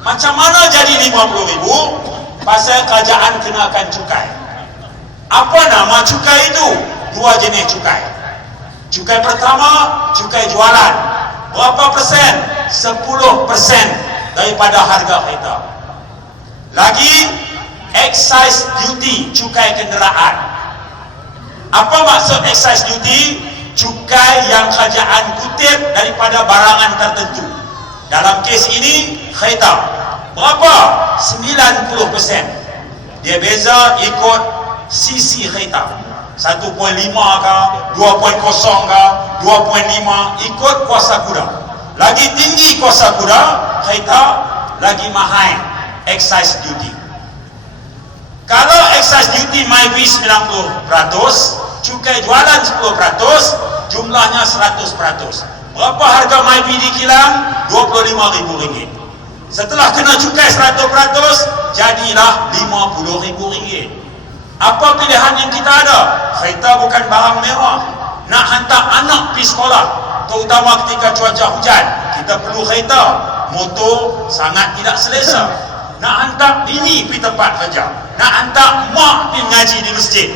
macam mana jadi 50 ribu pasal kerajaan kenakan cukai. Apa nama cukai itu? Dua jenis cukai. Cukai pertama cukai jualan. Berapa persen? 10 persen daripada harga kereta. Lagi excise duty cukai kenderaan. Apa maksud excise duty? Cukai yang kerajaan kutip daripada barangan tertentu dalam kes ini kereta berapa? 90% dia beza ikut sisi kereta 1.5 ke 2.0 ke 2.5 ikut kuasa kuda. Lagi tinggi kuasa kuda kereta lagi mahal excise duty. Kalau excise duty maybe 90%, cukai jualan 10%, jumlahnya 100%. Berapa harga maybe di kilang? RM25,000. Setelah kena cukai 100%, jadilah RM50,000. Apa pilihan yang kita ada? Kereta bukan barang mewah. Nak hantar anak pergi sekolah, terutama ketika cuaca hujan, kita perlu kereta. Motor sangat tidak selesa nak hantar bini pergi tempat kerja nak hantar mak pergi ngaji di masjid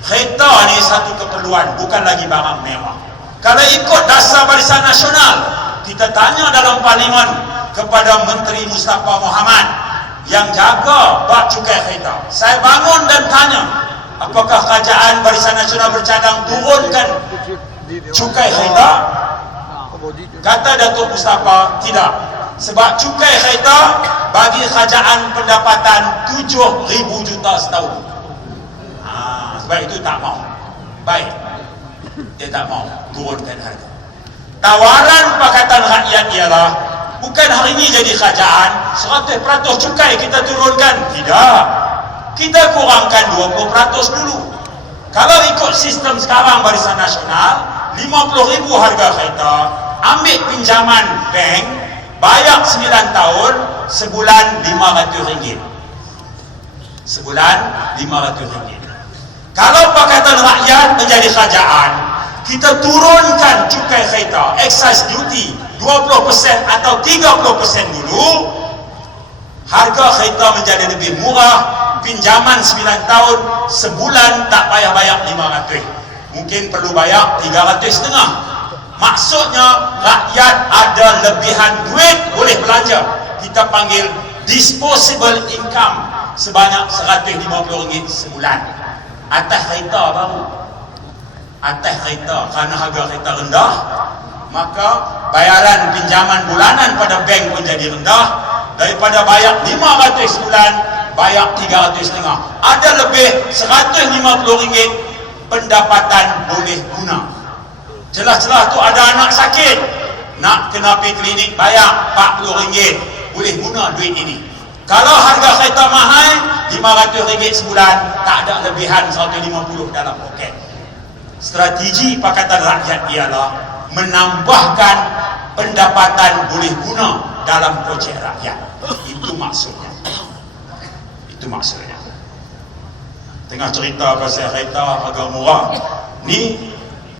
kereta ni satu keperluan bukan lagi barang mewah kalau ikut dasar barisan nasional kita tanya dalam parlimen kepada Menteri Mustafa Muhammad yang jaga bak cukai kereta saya bangun dan tanya apakah kerajaan barisan nasional bercadang turunkan cukai kereta kata Datuk Mustafa tidak. Sebab cukai kereta bagi kerajaan pendapatan 7,000 juta setahun. Ha, sebab itu tak mau. Baik dia tak mau. Turunkan harga. Tawaran Pakatan Rakyat ialah bukan hari ini jadi kerajaan 100% cukai kita turunkan. Tidak. Kita kurangkan 20% dulu. Kalau ikut sistem sekarang barisan nasional 50,000 harga kereta ambil pinjaman bank bayar 9 tahun sebulan 500 ringgit. Sebulan 500 ringgit kalau Pakatan Rakyat menjadi kerajaan kita turunkan cukai kereta excise duty 20% atau 30% dulu harga kereta menjadi lebih murah pinjaman 9 tahun sebulan tak payah bayar 500 mungkin perlu bayar 300 setengah. Maksudnya rakyat ada lebihan duit boleh belanja. Kita panggil disposable income sebanyak RM150 sebulan atas kereta baru atas kereta kerana harga kereta rendah maka bayaran pinjaman bulanan pada bank pun jadi rendah daripada bayar 500 sebulan bayar 300 setengah ada lebih RM150 pendapatan boleh guna Jelas-jelas tu ada anak sakit. Nak kena pergi klinik bayar RM40. Boleh guna duit ini. Kalau harga kereta mahal, RM500 sebulan, tak ada lebihan RM150 dalam poket. Strategi Pakatan Rakyat ialah menambahkan pendapatan boleh guna dalam projek rakyat. Itu maksudnya. Itu maksudnya. Tengah cerita pasal kereta harga murah. Ni